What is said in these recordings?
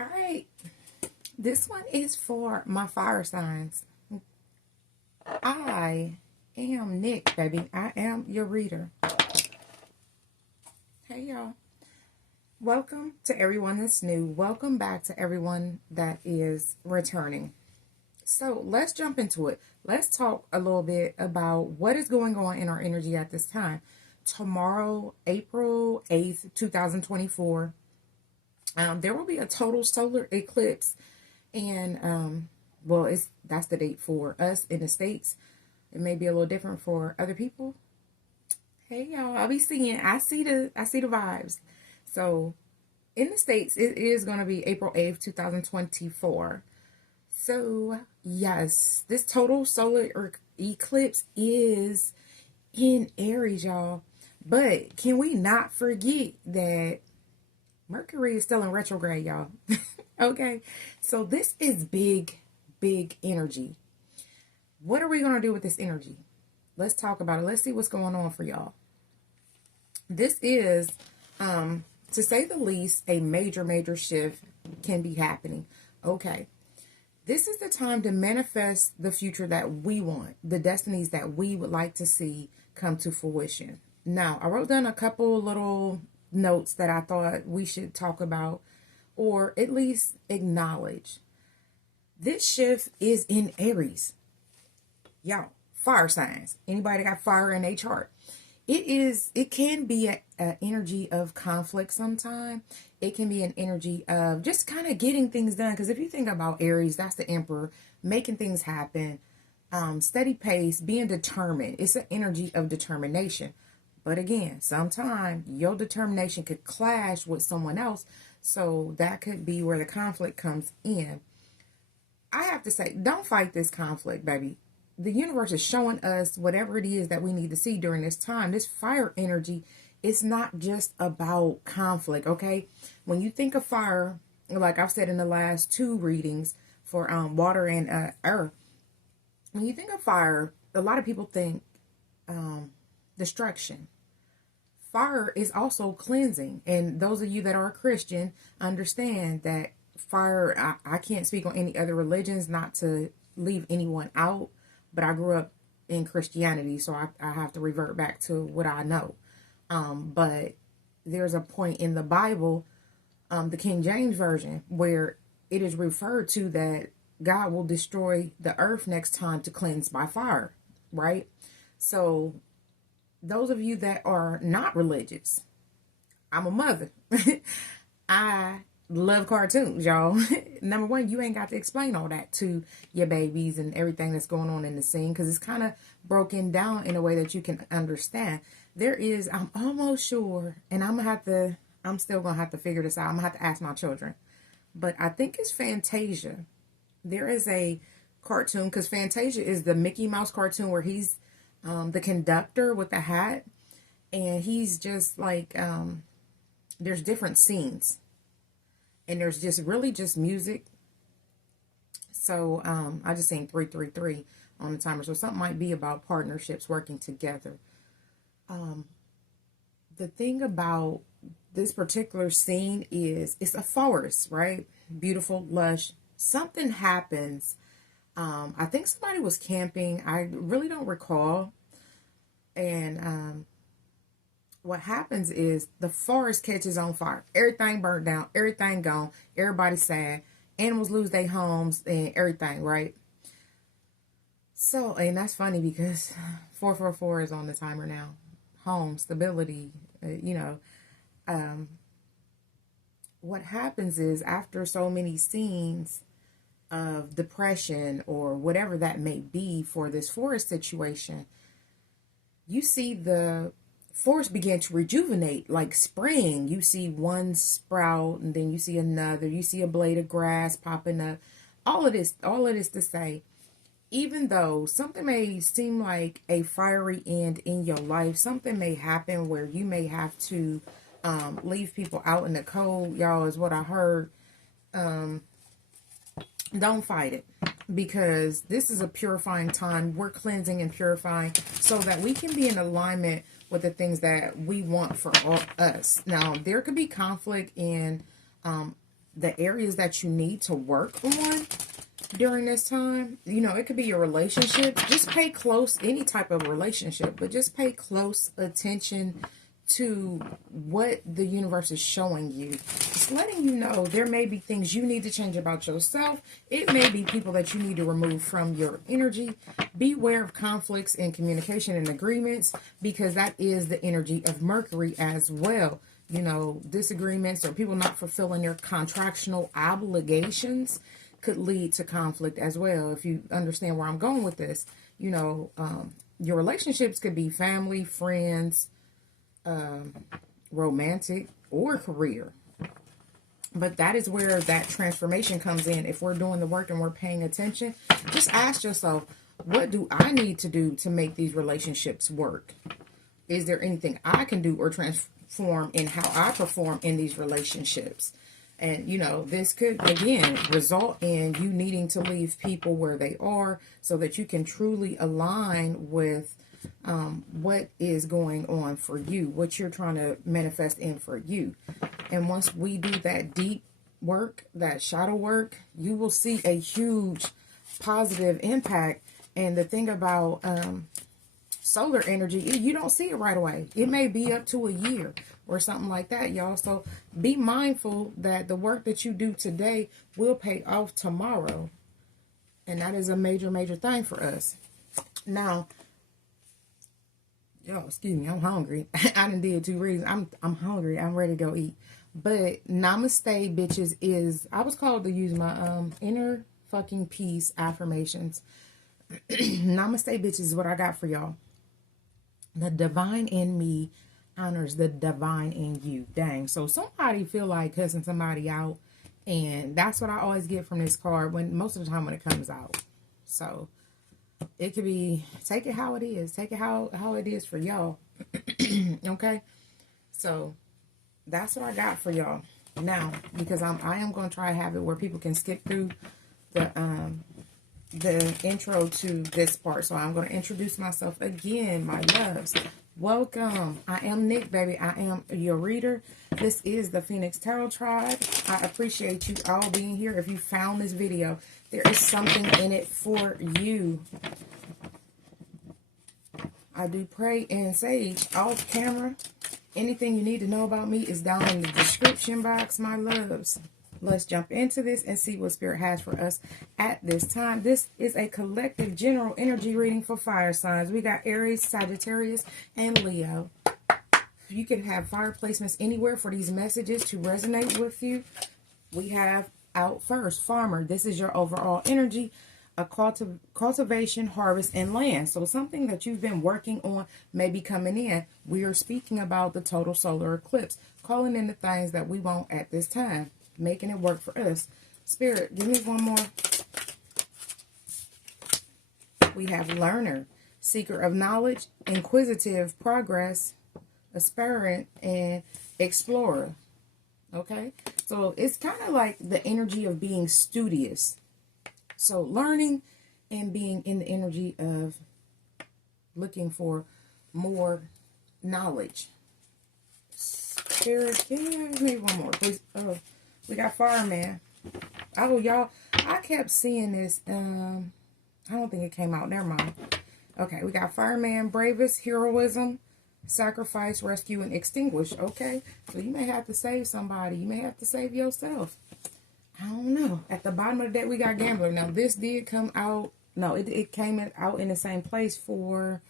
All right, this one is for my fire signs. I am Nick, baby. I am your reader. Hey, y'all. Welcome to everyone that's new. Welcome back to everyone that is returning. So let's jump into it. Let's talk a little bit about what is going on in our energy at this time. Tomorrow, April 8th, 2024, there will be a total solar eclipse. And, well, that's the date for us in the States. It may be a little different for other people. Hey, y'all, I see the vibes. So in the States, it is going to be April 8th, 2024. So, yes, this total solar eclipse is in Aries, y'all. But can we not forget that Mercury is still in retrograde, y'all? Okay, so this is big, big energy. What are we going to do with this energy? Let's talk about it. Let's see what's going on for y'all. This is, to say the least, a major, major shift can be happening. Okay. This is the time to manifest the future that we want, the destinies that we would like to see come to fruition. Now, I wrote down a couple little notes that I thought we should talk about or at least acknowledge. This shift is in Aries. Y'all, fire signs. Anybody got fire in their chart? It can be an energy of conflict sometime. It can be an energy of just kind of getting things done. Because if you think about Aries, that's the emperor, making things happen, steady pace, being determined. It's an energy of determination. But again, sometimes your determination could clash with someone else. So that could be where the conflict comes in. I have to say, don't fight this conflict, baby. The universe is showing us whatever it is that we need to see during this time. This fire energy is not just about conflict, okay? When you think of fire, like I've said in the last two readings for water and earth, when you think of fire, a lot of people think destruction. Fire is also cleansing. And those of you that are Christian understand that fire, I can't speak on any other religions, not to leave anyone out. But I grew up in Christianity, so I have to revert back to what I know. But there's a point in the Bible, the King James Version, where it is referred to that God will destroy the earth next time to cleanse by fire, right? So those of you that are not religious, I'm a mother. I love cartoons, y'all. Number one, you ain't got to explain all that to your babies and everything that's going on in the scene because it's kind of broken down in a way that you can understand. I'm almost sure, and I'm still going to have to figure this out. I'm going to have to ask my children. But I think it's Fantasia. There is a cartoon, because Fantasia is the Mickey Mouse cartoon where he's the conductor with the hat. And he's just like, there's different scenes. And there's just really just music. So I just seen 333 on the timer. So something might be about partnerships working together. The thing about this particular scene is it's a forest, right? Beautiful, lush. Something happens. I think somebody was camping. I really don't recall. And what happens is the forest catches on fire. Everything burned down. Everything gone. Everybody's sad. Animals lose their homes and everything, right? So, and that's funny because 444 is on the timer now. Home, stability, what happens is after so many scenes of depression or whatever that may be for this forest situation, you see the forest begin to rejuvenate like spring. You see one sprout and then you see another. You see a blade of grass popping up. All of this to say, even though something may seem like a fiery end in your life, something may happen where you may have to leave people out in the cold, y'all, is what I heard. Don't fight it, because this is a purifying time. We're cleansing and purifying so that we can be in alignment with the things that we want for all us. Now, there could be conflict in the areas that you need to work on during this time. You know, it could be your relationship. Just pay close, any type of relationship, but just pay close attention to what the universe is showing you. It's letting you know there may be things you need to change about yourself. It may be people that you need to remove from your energy. Beware of conflicts in communication and agreements, because that is the energy of Mercury as well. You know, disagreements or people not fulfilling their contractual obligations could lead to conflict as well. If you understand where I'm going with this, you know, your relationships could be family, friends, romantic, or career. But that is where that transformation comes in. If we're doing the work and we're paying attention, just ask yourself, what do I need to do to make these relationships work? Is there anything I can do or transform in how I perform in these relationships? And, you know, this could, again, result in you needing to leave people where they are so that you can truly align with what is going on for you, what you're trying to manifest in for you. And once we do that deep work, that shadow work, you will see a huge positive impact. And the thing about solar energy, you don't see it right away. It may be up to a year or something like that, y'all. So be mindful that the work that you do today will pay off tomorrow. And that is a major, major thing for us. Now, yo, excuse me, I'm hungry. I done did 2 readings. I'm hungry. I'm ready to go eat. But Namaste, bitches, is, I was called to use my inner fucking peace affirmations. Namaste, bitches, is what I got for y'all. The divine in me honors the divine in you. Dang. So somebody feel like cussing somebody out. And that's what I always get from this card, when most of the time when it comes out. So it could be, take it how it is. Take it how it is for y'all. Okay? So that's what I got for y'all. Now, because I am going to try to have it where people can skip through the intro to this part. So I'm going to introduce myself again, my loves. Welcome. I am Nicc, baby. I am your reader. This is the Phoenix Tarot Tribe. I appreciate you all being here. If you found this video, there is something in it for you. I do pray and sage off camera. Anything you need to know about me is down in the description box, my loves. Let's jump into this and see what Spirit has for us at this time. This is a collective general energy reading for fire signs. We got Aries, Sagittarius, and Leo. You can have fire placements anywhere for these messages to resonate with you. We have out first, farmer. This is your overall energy, a cultivation, harvest, and land. So something that you've been working on may be coming in. We are speaking about the total solar eclipse, calling in the things that we want at this time, making it work for us. Spirit, give me one more. We have learner, seeker of knowledge, inquisitive, progress, aspirant, and explorer. Okay? So it's kind of like the energy of being studious. So learning and being in the energy of looking for more knowledge. Spirit, give me one more, please. Oh, we got fireman. Oh, y'all, I kept seeing this. I don't think it came out. Never mind. Okay, we got fireman, bravest, heroism, sacrifice, rescue, and extinguish. Okay, so you may have to save somebody. You may have to save yourself. I don't know. At the bottom of the deck, we got gambler. Now, this did come out. No, it came out in the same place for,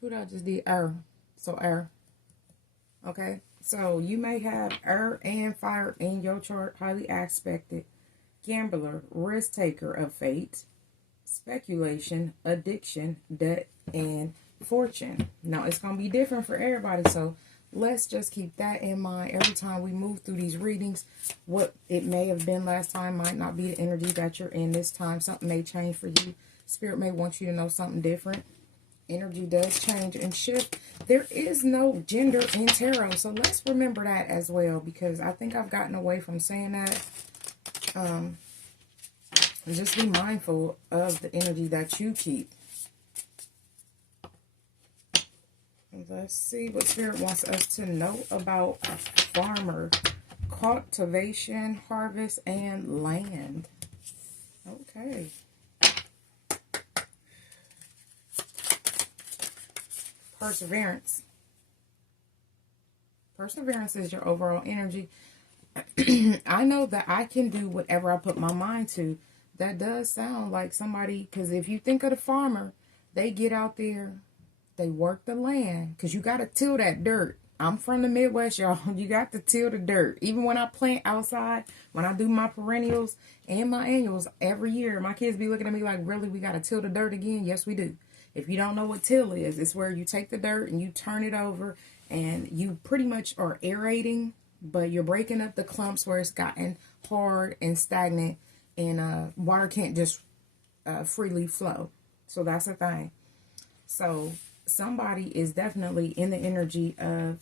who did I just did? So, air. Okay. So, you may have air and fire in your chart. Highly aspected. Gambler, risk taker of fate, speculation, addiction, debt, and fortune. Now, it's going to be different for everybody. So, let's just keep that in mind every time we move through these readings. What it may have been last time might not be the energy that you're in this time. Something may change for you. Spirit may want you to know something different. Energy does change and shift. There is no gender in tarot. So let's remember that as well, because I think I've gotten away from saying that. Just be mindful of the energy that you keep. Let's see what Spirit wants us to know about farmer, cultivation, harvest, and land. Okay. Perseverance. Perseverance is your overall energy. I know that I can do whatever I put my mind to. That does sound like somebody, because if you think of the farmer, they get out there, they work the land, because you got to till that dirt. I'm from the Midwest, y'all. You got to till the dirt. Even when I plant outside, when I do my perennials and my annuals every year, my kids be looking at me like, really, we got to till the dirt again? Yes, we do. If you don't know what till is, it's where you take the dirt and you turn it over and you pretty much are aerating, but you're breaking up the clumps where it's gotten hard and stagnant and water can't just freely flow. So that's the thing. So somebody is definitely in the energy of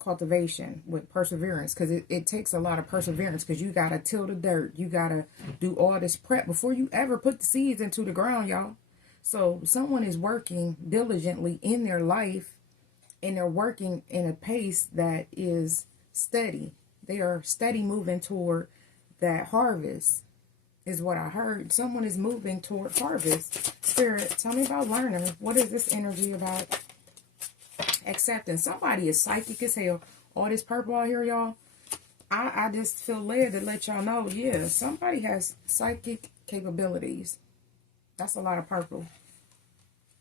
cultivation with perseverance, because it takes a lot of perseverance, because you got to till the dirt. You got to do all this prep before you ever put the seeds into the ground, y'all. So someone is working diligently in their life, and they're working in a pace that is steady. They are steady moving toward that harvest, is what I heard. Someone is moving toward harvest. Spirit, tell me about learning. What is this energy about? Acceptance. Somebody is psychic as hell. All this purple out here, y'all. I just feel led to let y'all know, yeah, somebody has psychic capabilities. That's a lot of purple.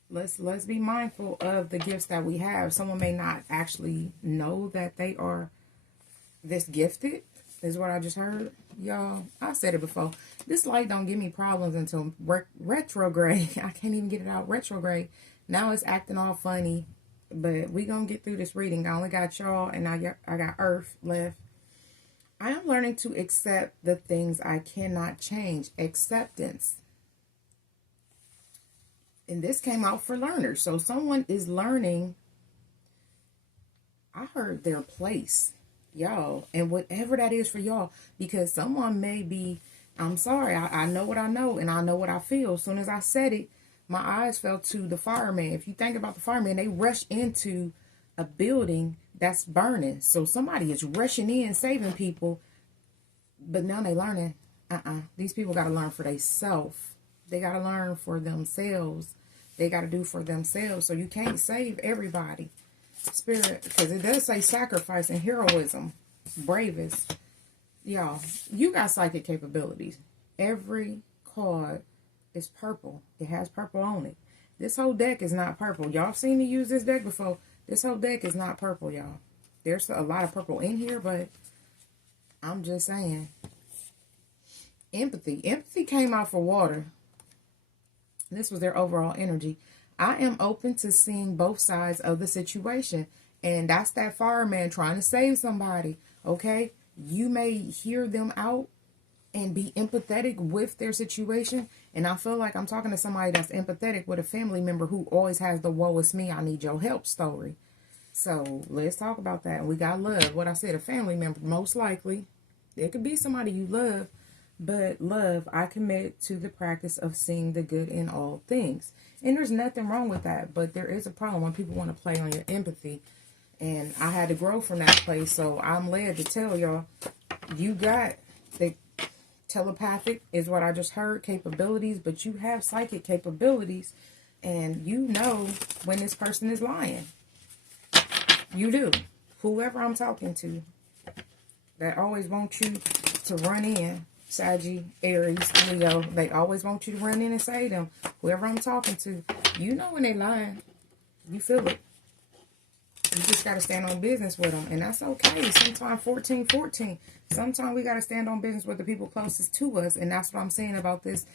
Let's be mindful of the gifts that we have. Someone may not actually know that they are this gifted, is what I just heard. Y'all, I said it before. This light don't give me problems until retrograde. I can't even get it out. Retrograde. Now it's acting all funny. But we gonna get through this reading. I only got y'all and I got Earth left. I am learning to accept the things I cannot change. Acceptance. And this came out for learners. So someone is learning. I heard their place, y'all, and whatever that is for y'all, because someone may be, I'm sorry, I know what I know and I know what I feel. As soon as I said it, my eyes fell to the fireman. If you think about the fireman, they rush into a building that's burning. So somebody is rushing in, saving people, but now they learning, these people got to learn for themselves. They got to learn for themselves. They got to do for themselves. So you can't save everybody. Spirit, because it does say sacrifice and heroism, bravest. Y'all, you got psychic capabilities. Every card is purple. It has purple on it. This whole deck is not purple. Y'all seen me use this deck before. This whole deck is not purple, y'all. There's a lot of purple in here, but I'm just saying. Empathy. Empathy came out for water. This was their overall energy. I am open to seeing both sides of the situation. And that's that fireman trying to save somebody. Okay? You may hear them out and be empathetic with their situation. And I feel like I'm talking to somebody that's empathetic with a family member who always has the woe is me, I need your help story. So let's talk about that. We got love. What I said, a family member, most likely. It could be somebody you love. But love, I commit to the practice of seeing the good in all things. And there's nothing wrong with that. But there is a problem when people want to play on your empathy. And I had to grow from that place. So I'm led to tell y'all, you got the telepathic is what I just heard, capabilities. But you have psychic capabilities. And you know when this person is lying. You do. Whoever I'm talking to that always wants you to run in. Saggy, Aries, Leo, they always want you to run in and say them. Whoever I'm talking to, you know when they lying. You feel it. You just got to stand on business with them. And that's okay. Sometimes 14-14. Sometimes we got to stand on business with the people closest to us. And that's what I'm saying about this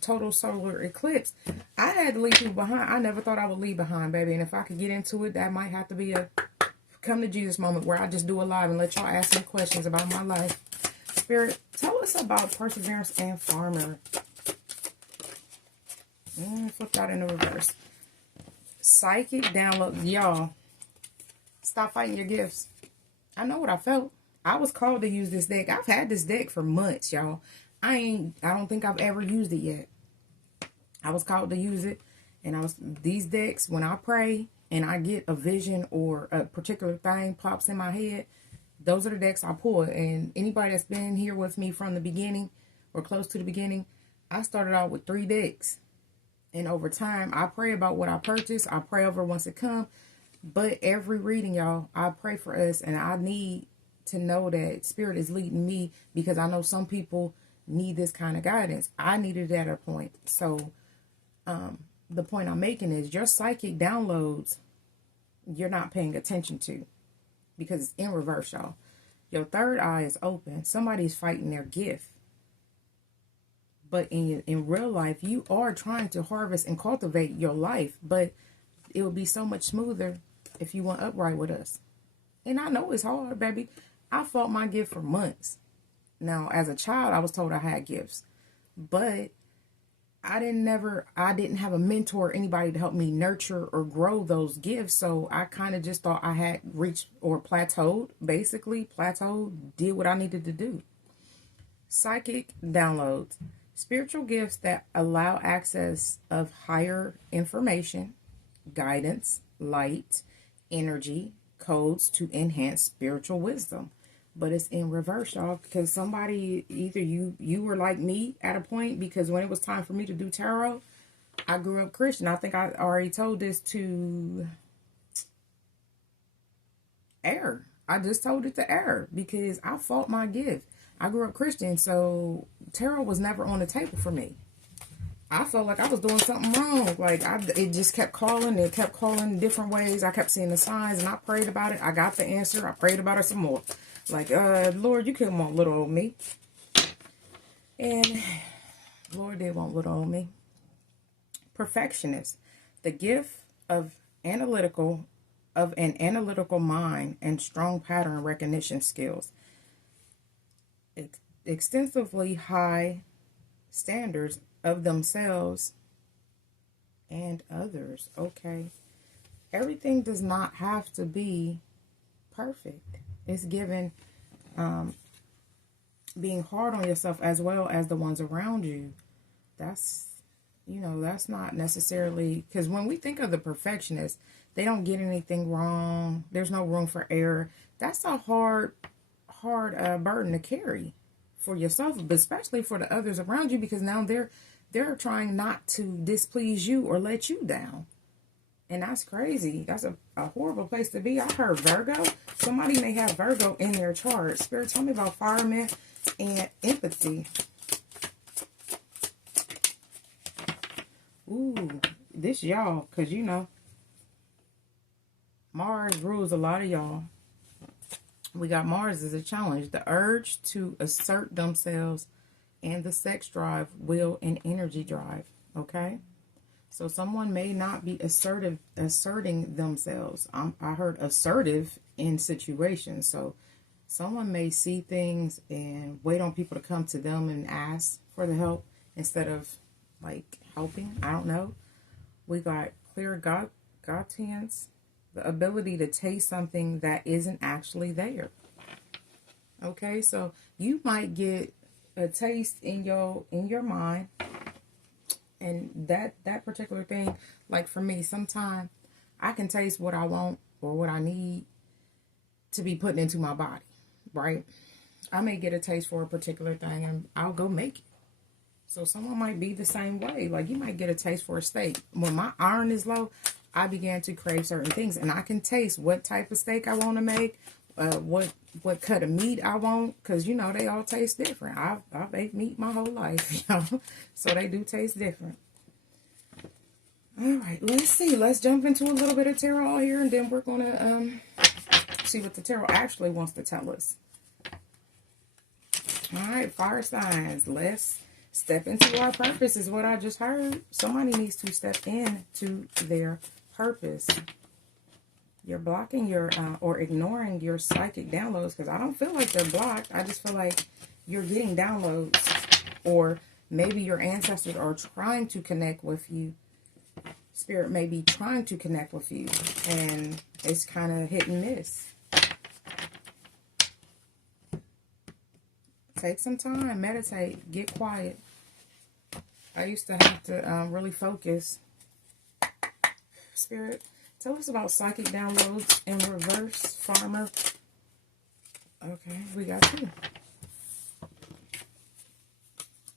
total solar eclipse. I had to leave people behind. I never thought I would leave behind, baby. And if I could get into it, that might have to be a come to Jesus moment where I just do a live and let y'all ask me questions about my life. Spirit, tell us about perseverance and farmer. Flip that in the reverse. Psychic download. Y'all, stop fighting your gifts. I know what I felt. I was called to use this deck. I've had this deck for months, y'all. I don't think I've ever used it yet. I was called to use it. And these decks, when I pray and I get a vision or a particular thing pops in my head, those are the decks I pull. And anybody that's been here with me from the beginning or close to the beginning, I started out with 3 decks. And over time, I pray about what I purchase. I pray over once it comes. But every reading, y'all, I pray for us. And I need to know that Spirit is leading me, because I know some people need this kind of guidance. I needed it at a point. So the point I'm making is your psychic downloads, you're not paying attention to, because it's in reverse, y'all. Your third eye is open. Somebody's fighting their gift. But in real life, you are trying to harvest and cultivate your life. But it would be so much smoother if you went upright with us. And I know it's hard, baby. I fought my gift for months. Now, as a child, I was told I had gifts. But I didn't have a mentor or anybody to help me nurture or grow those gifts. So I kind of just thought I had reached or plateaued, did what I needed to do. Psychic downloads. Spiritual gifts that allow access of higher information, guidance, light, energy, codes to enhance spiritual wisdom. But it's in reverse, y'all, because somebody, either you were like me at a point, because when it was time for me to do tarot, I grew up Christian. I think I already told this to Air. I just told it to Air because I fought my gift. I grew up Christian, so tarot was never on the table for me. I felt like I was doing something wrong. Like, it just kept calling. It kept calling in different ways. I kept seeing the signs, and I prayed about it. I got the answer. I prayed about it some more. Like, Lord, you couldn't want little old me. And Lord did want little old me. Perfectionist. The gift of an analytical mind and strong pattern recognition skills. Extensively high standards of themselves and others. Okay. Everything does not have to be perfect. It's given being hard on yourself as well as the ones around you. That's not necessarily, because when we think of the perfectionist, they don't get anything wrong. There's no room for error. That's a hard burden to carry for yourself, but especially for the others around you, because now they're trying not to displease you or let you down. And that's crazy. That's a horrible place to be. I heard Virgo. Somebody may have Virgo in their chart. Spirit, tell me about firemen and empathy. Ooh, this y'all, because Mars rules a lot of y'all. We got Mars as a challenge. The urge to assert themselves and the sex drive, will, and energy drive. Okay? So someone may not be asserting themselves. I heard assertive in situations. So someone may see things and wait on people to come to them and ask for the help instead of, like, helping. I don't know. We got Clairaudience. The ability to taste something that isn't actually there. Okay, so you might get a taste in your mind, and that particular thing, like for me, sometimes I can taste what I want or what I need to be put into my body, right? I may get a taste for a particular thing and I'll go make it. So someone might be the same way. Like, you might get a taste for a steak. When my iron is low, I began to crave certain things, and I can taste what type of steak I want to make, what cut of meat I want, because they all taste different. I've ate meat my whole life, so they do taste different. All right, let's see. Let's jump into a little bit of tarot here, and then we're gonna see what the tarot actually wants to tell us. All right, fire signs. Let's step into our purpose is what I just heard. Somebody needs to step into their purpose. You're blocking your or ignoring your psychic downloads, because I don't feel like they're blocked. I just feel like you're getting downloads, or maybe your ancestors are trying to connect with you. Spirit may be trying to connect with you, and it's kind of hit and miss. Take some time, meditate, get quiet. I used to have to really focus. Spirit, tell us about psychic downloads in reverse, farmer. Okay, we got two.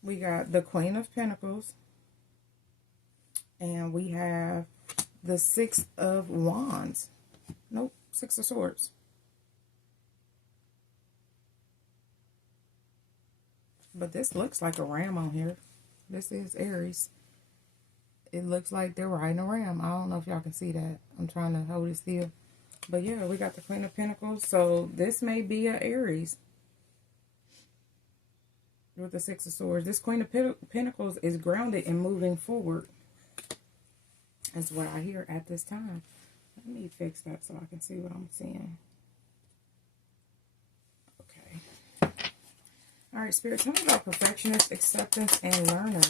We got the Queen of Pentacles. And we have the Six of Wands. Nope, Six of Swords. But this looks like a ram on here. This is Aries. It looks like they're riding a ram. I don't know if y'all can see that. I'm trying to hold it still. But yeah, we got the Queen of Pentacles. So this may be an Aries. With the Six of Swords. This Queen of Pentacles is grounded and moving forward. That's what I hear at this time. Let me fix that so I can see what I'm seeing. Okay. All right, Spirit, tell me about perfectionist, acceptance, and learner.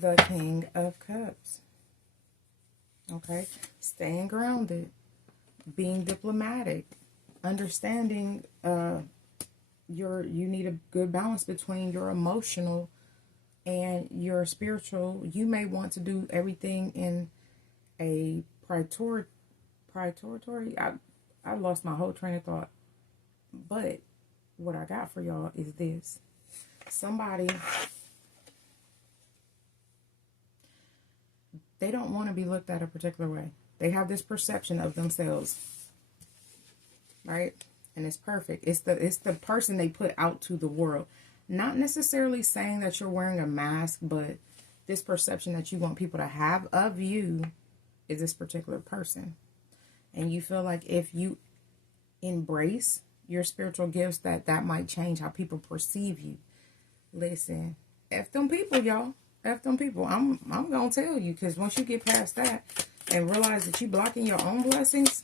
The King of Cups. Okay. Staying grounded. Being diplomatic. Understanding you need a good balance between your emotional and your spiritual. You may want to do everything in a priority. I lost my whole train of thought. But what I got for y'all is this. Somebody, they don't want to be looked at a particular way. They have this perception of themselves. Right? And it's perfect. It's the person they put out to the world. Not necessarily saying that you're wearing a mask, but this perception that you want people to have of you is this particular person. And you feel like if you embrace your spiritual gifts, that might change how people perceive you. Listen, F them people, y'all. F them people. I'm going to tell you, because once you get past that and realize that you blocking your own blessings,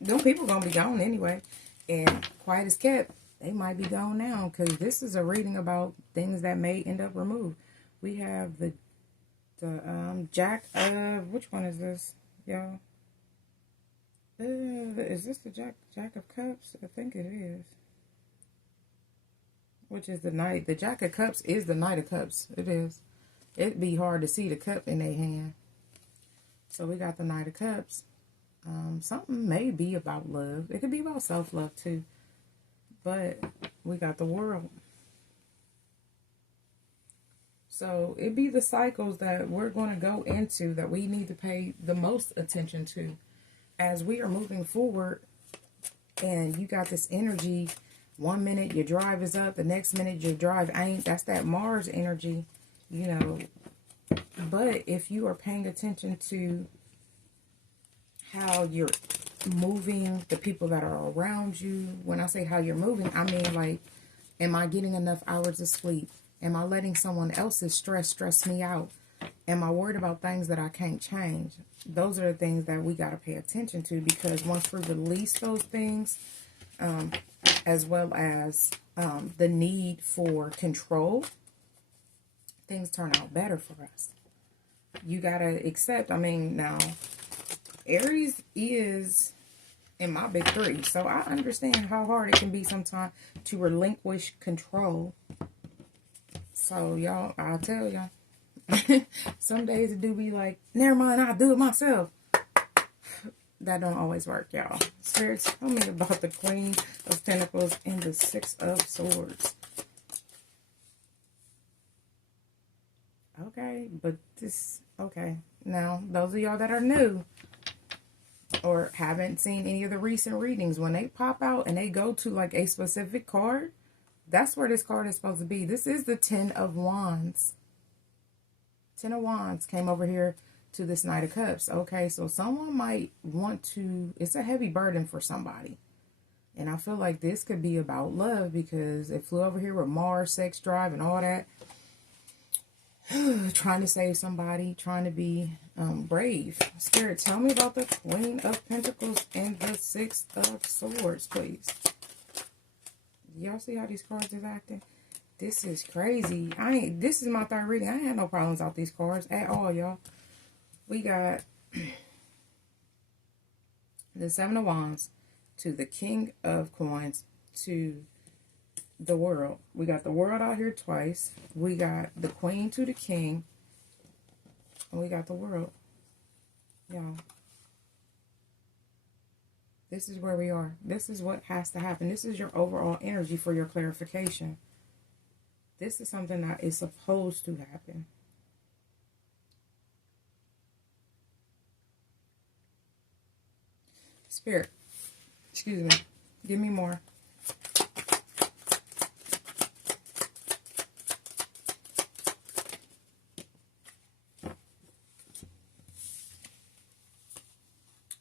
them people going to be gone anyway. And quiet as kept, they might be gone now, because this is a reading about things that may end up removed. We have the Jack of, which one is this, y'all? Is this the Jack of Cups? I think it is. Which is the Knight. The Jack of Cups is the Knight of Cups. It is. It'd be hard to see the cup in their hand. So we got the Knight of Cups. Something may be about love. It could be about self-love too. But we got the World. So it'd be the cycles that we're going to go into that we need to pay the most attention to as we are moving forward. And you got this energy. 1 minute your drive is up, the next minute your drive ain't. That's that Mars energy, you know. But if you are paying attention to how you're moving, the people that are around you. When I say how you're moving, I mean, like, am I getting enough hours of sleep? Am I letting someone else's stress me out? Am I worried about things that I can't change? Those are the things that we got to pay attention to, because once we release those things, as well as the need for control, things turn out better for us. You got to accept, I mean, now, Aries is in my big three, so I understand how hard it can be sometimes to relinquish control. So, y'all, I'll tell y'all, some days it do be like, never mind, I'll do it myself. That don't always work, y'all. Spirits, tell me about the Queen of Pentacles and the Six of Swords. Okay, but this, okay. Now, those of y'all that are new or haven't seen any of the recent readings, when they pop out and they go to like a specific card, that's where this card is supposed to be. This is the Ten of Wands. Ten of Wands came over here to this Knight of Cups. Okay, so someone might want to, it's a heavy burden for somebody. And I feel like this could be about love, because it flew over here with Mars, sex drive, and all that. Trying to save somebody, trying to be brave. Spirit, tell me about the Queen of Pentacles and the Six of Swords, please. Y'all see how these cards is acting? This is crazy. This is my third reading. I ain't had no problems out these cards at all, y'all. We got the Seven of Wands to the King of Coins to the World. We got the World out here twice. We got the Queen to the King. And we got the World. Y'all. This is where we are. This is what has to happen. This is your overall energy for your clarification. This is something that is supposed to happen. Spirit, excuse me, give me more.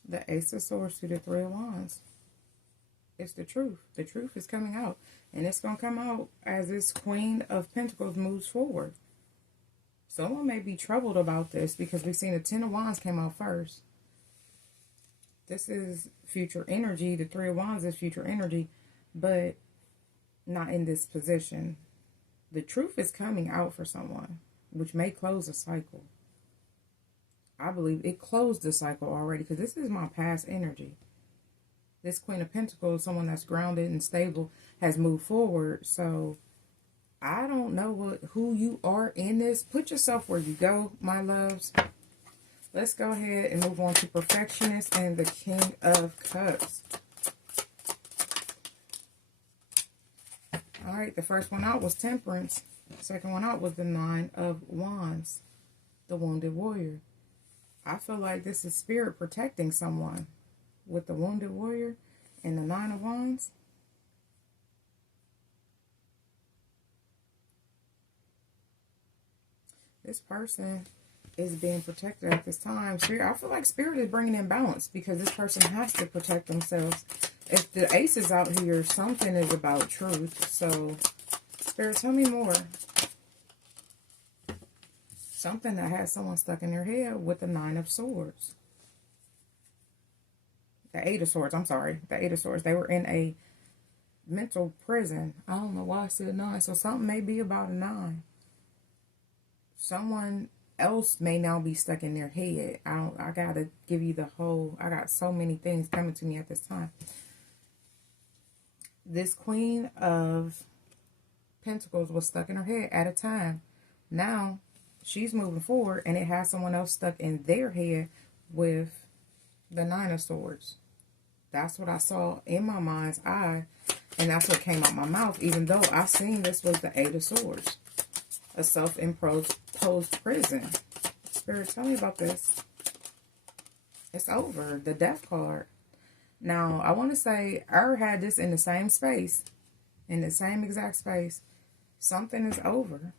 The Ace of Swords to the Three of Wands. It's the truth. The truth is coming out. And it's going to come out as this Queen of Pentacles moves forward. Someone may be troubled about this because we've seen the Ten of Wands came out first. This is future energy. The Three of Wands is future energy, but not in this position. The truth is coming out for someone, which may close a cycle. I believe it closed the cycle already because this is my past energy. This Queen of Pentacles, someone that's grounded and stable, has moved forward. So I don't know who you are in this. Put yourself where you go, my loves. Let's go ahead and move on to Perfectionist and the King of Cups. All right, the first one out was Temperance. The second one out was the Nine of Wands, the Wounded Warrior. I feel like this is Spirit protecting someone with the Wounded Warrior and the Nine of Wands. This person is being protected at this time. Spirit, I feel like Spirit is bringing in balance because this person has to protect themselves. If the Ace is out here, something is about truth. So, Spirit, tell me more. Something that has someone stuck in their head with the Nine of Swords. The Eight of Swords, I'm sorry. The Eight of Swords. They were in a mental prison. I don't know why I said 9. So something may be about a 9. Someone else may now be stuck in their head. I gotta give you the whole, I got so many things coming to me at this time. This Queen of Pentacles was stuck in her head at a time. Now she's moving forward and it has someone else stuck in their head with the Nine of Swords. That's what I saw in my mind's eye, and that's what came out my mouth, even though I seen this was the Eight of Swords. A self-imposed prison. Spirit, tell me about this. It's over. The Death card. Now, I want to say, I had this in the same space, in the same exact space. Something is over.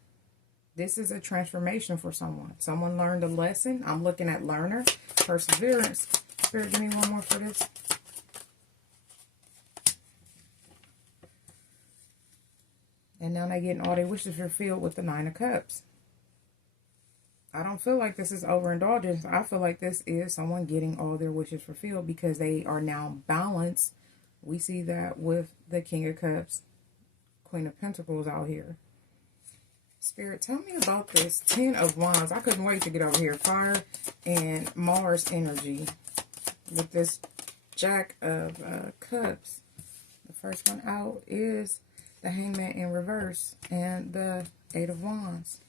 This is a transformation for someone. Someone learned a lesson. I'm looking at learner, perseverance. Spirit, give me one more for this. And now they're getting all their wishes fulfilled with the Nine of Cups. I don't feel like this is overindulgence. I feel like this is someone getting all their wishes fulfilled because they are now balanced. We see that with the King of Cups, Queen of Pentacles out here. Spirit, tell me about this Ten of Wands. I couldn't wait to get over here. Fire and Mars energy with this Jack of Cups. The first one out is the Hangman in reverse and the Eight of Wands.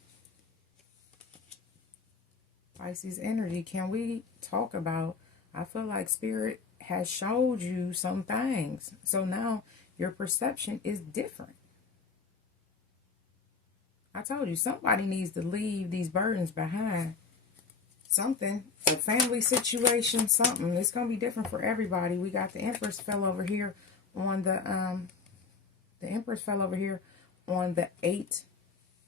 Pisces energy. Can we talk about, I feel like Spirit has showed you some things. So now your perception is different. I told you, somebody needs to leave these burdens behind. Something, a family situation, something. It's going to be different for everybody. We got the Empress fell over here on the Empress fell over here on the Eight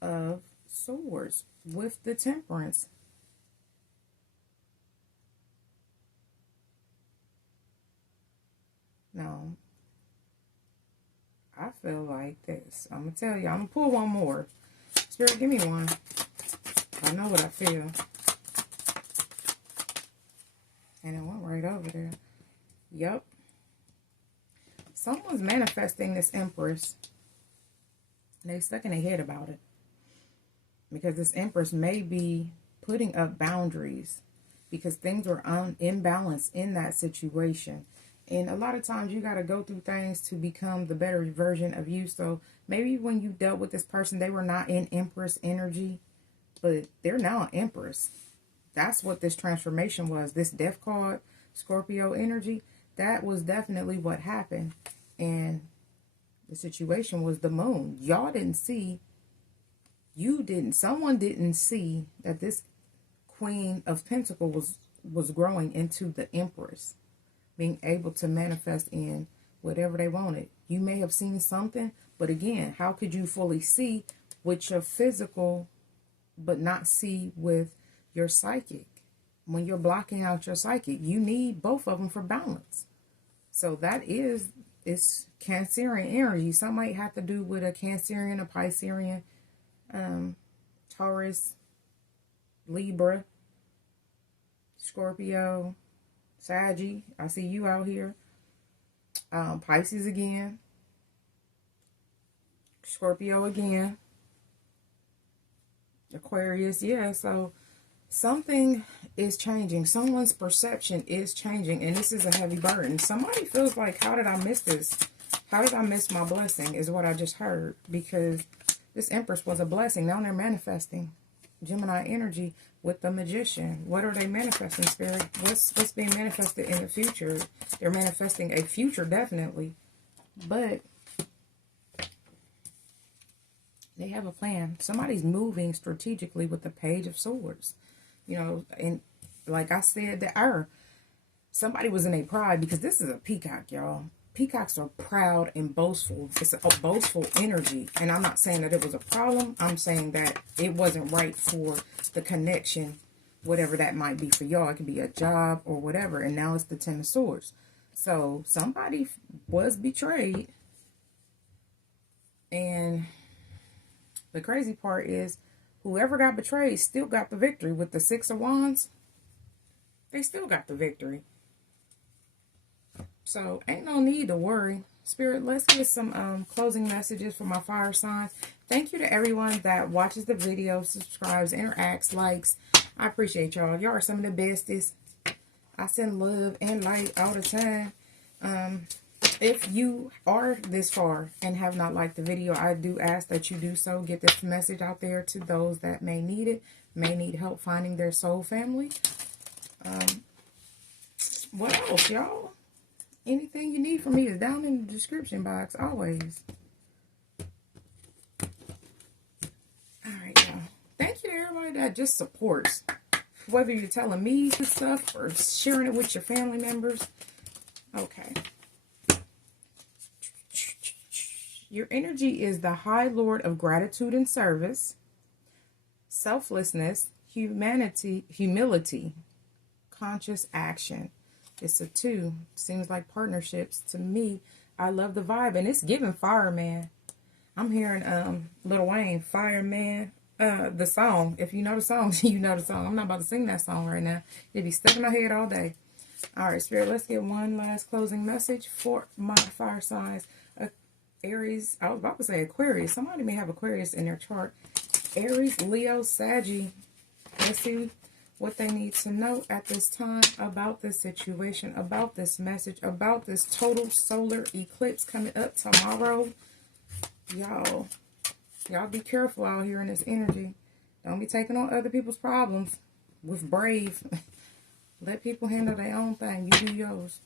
of Swords with the Temperance. Now, I feel like this. I'm going to tell you, I'm going to pull one more. Spirit, give me one. I know what I feel. And it went right over there. Yep. Someone's manifesting this Empress. And they stuck in their head about it. Because this Empress may be putting up boundaries. Because things were imbalanced in that situation. And a lot of times you got to go through things to become the better version of you. So maybe when you dealt with this person, they were not in Empress energy. But they're now an Empress. That's what this transformation was. This Death card, Scorpio energy. That was definitely what happened. And the situation was the moon. Y'all didn't see, someone didn't see that this Queen of Pentacles was growing into the Empress, being able to manifest in whatever they wanted. You may have seen something, but again, how could you fully see with your physical but not see with your psychic? When you're blocking out your psychic, you need both of them for balance. So that is, it's Cancerian energy. Some might have to do with a Cancerian, a Piscean, Taurus, Libra, Scorpio, Saggy. I see you out here. Pisces again. Scorpio again. Aquarius, yeah. So something is changing. Someone's perception is changing, and this is a heavy burden. Somebody feels like, how did I miss this? How did I miss my blessing is what I just heard, because this Empress was a blessing. Now they're manifesting Gemini energy with the Magician. What are they manifesting, Spirit? What's being manifested in the future? They're manifesting a future, definitely, but they have a plan. Somebody's moving strategically with the Page of Swords. You know, and like I said, somebody was in a pride, because this is a peacock, y'all. Peacocks are proud and boastful. It's a boastful energy. And I'm not saying that it was a problem. I'm saying that it wasn't right for the connection, whatever that might be for y'all. It could be a job or whatever. And now it's the Ten of Swords. So somebody was betrayed. And the crazy part is, whoever got betrayed still got the victory. With the Six of Wands, they still got the victory. So ain't no need to worry. Spirit, let's get some closing messages for my fire signs. Thank you to everyone that watches the video, subscribes, interacts, likes. I appreciate y'all. Y'all are some of the bestest. I send love and light all the time. If you are this far and have not liked the video, I do ask that you do so. Get this message out there to those that may need it, may need help finding their soul family. What else, y'all? Anything you need from me is down in the description box, always. Alright, y'all. Thank you to everybody that just supports. Whether you're telling me stuff or sharing it with your family members. Okay. Your energy is the High Lord of Gratitude and Service, Selflessness, Humility, Conscious Action. It's a 2. Seems like partnerships to me. I love the vibe, and it's giving fireman. I'm hearing Lil Wayne, Fireman, the song. If you know the song, you know the song. I'm not about to sing that song right now. It'd be stuck in my head all day. All right, Spirit, let's get one last closing message for my fire signs. Aries, I was about to say Aquarius. Somebody may have Aquarius in their chart. Aries, Leo, Saggy. Let's see what they need to know at this time about this situation, about this message, about this total solar eclipse coming up tomorrow. Y'all be careful out here in this energy. Don't be taking on other people's problems with brave. Let people handle their own thing. You do yours.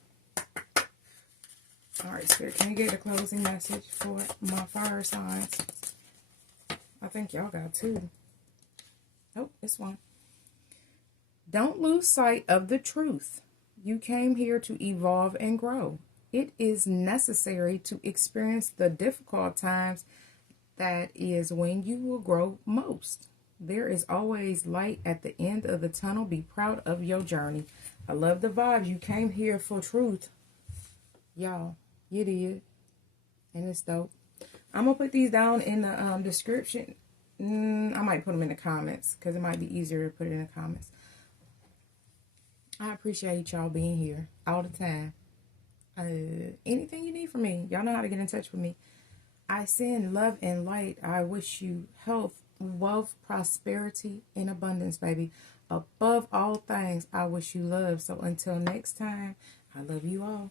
All right, Spirit, can you get a closing message for my fire signs? I think y'all got 2. Nope, it's 1. Don't lose sight of the truth. You came here to evolve and grow. It is necessary to experience the difficult times. That is when you will grow most. There is always light at the end of the tunnel. Be proud of your journey. I love the vibes. You came here for truth. Y'all, you did. And it's dope. I'm going to put these down in the description. I might put them in the comments, because it might be easier to put it in the comments. I appreciate y'all being here all the time. Anything you need from me, y'all know how to get in touch with me. I send love and light. I wish you health, wealth, prosperity, and abundance, baby. Above all things, I wish you love. So until next time, I love you all.